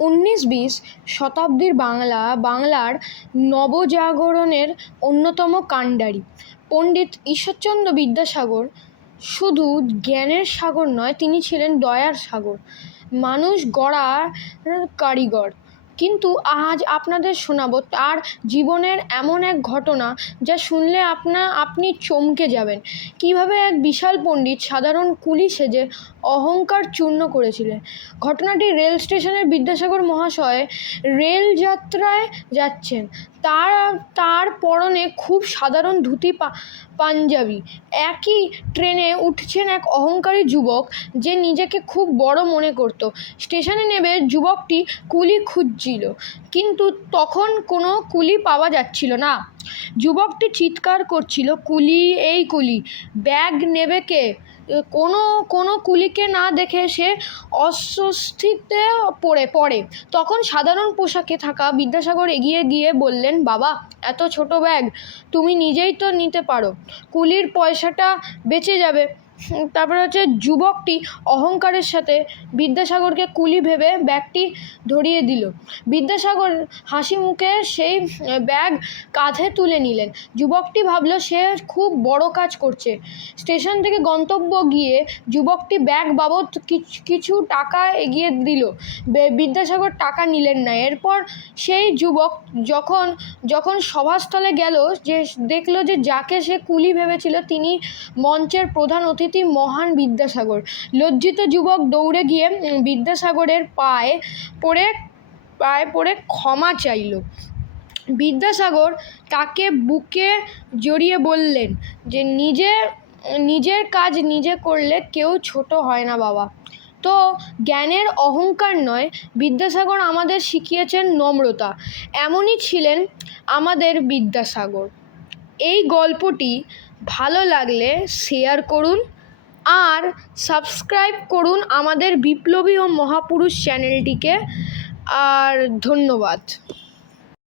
19-20 শতাব্দীর বাংলার নবজাগরণের অন্যতম কাণ্ডারি পণ্ডিত ঈশ্বরচন্দ্র বিদ্যাসাগর শুধু জ্ঞানের সাগর নয়, তিনি ছিলেন দয়ার সাগর, মানুষ গড়ার কারিগর। কিন্তু আজ আপনাদের শোনাবো তার জীবনের এমন এক ঘটনা যা শুনলে আপনি চমকে যাবেন। কিভাবে এক বিশাল পণ্ডিত সাধারণ কুলি সেজে অহংকার চূর্ণ করেছিলেন। ঘটনাটি রেল স্টেশনের বিদ্যাসাগর মহাশয় রেল যাত্রায় যাচ্ছেন। তার পরনে খুব সাধারণ ধুতি পাঞ্জাবি। একই ট্রেনে উঠছেন এক অহংকারী যুবক, যে নিজেকে খুব বড় মনে করত। স্টেশনে নেমে যুবকটি কুলি খুঁজছিল, কিন্তু তখন কোনো কুলি পাওয়া যাচ্ছিল না। যুবকটি চিৎকার করছিল, কুলি, এই কুলি, ব্যাগ নেবে কে? কোনো কুলিকে না দেখে সে অস্বস্তিতে পড়ে। তখন সাধারণ পোশাকে থাকা বিদ্যাসাগর এগিয়ে গিয়ে বললেন, বাবা, এত ছোট ব্যাগ তুমি নিজেই তো নিতে পারো, কুলির পয়সাটা বেঁচে যাবে। তারপরে যুবকটি অহংকারের সাথে বিদ্যাসাগরকে কুলি ভেবে ব্যাগটি ধরিয়ে দিল। বিদ্যাসাগর হাসি মুখে সেই ব্যাগ কাঁধে তুলে নিলেন। যুবকটি ভাবল সে খুব বড় কাজ করছে। স্টেশন থেকে গন্তব্য গিয়ে যুবকটি ব্যাগ বাবদ কিছু টাকা এগিয়ে দিল। বিদ্যাসাগর টাকা নিলেন না। এরপর সেই যুবক যখন সভাস্থলে গেল, দেখলো যে যাকে সে কুলি ভেবেছিল তিনি মঞ্চের প্রধান অতিথি মহান বিদ্যাসাগর। লজ্জিত যুবক দৌড়ে গিয়ে বিদ্যাসাগরের পায়ে পড়ে ক্ষমা চাইল। বিদ্যাসাগর তাকে বুকে জড়িয়ে বললেন যে নিজের কাজ নিজে করলে কেউ ছোট হয় না বাবা। তো জ্ঞানের অহংকার নয়, বিদ্যাসাগর আমাদের শিখিয়েছেন নম্রতা। এমনই ছিলেন আমাদের বিদ্যাসাগর। এই গল্পটি ভালো লাগলে শেয়ার করুন আর সাবস্ক্রাইব করুন আমাদের বিপ্লবী ও মহাপুরুষ চ্যানেলটিকে। আর ধন্যবাদ।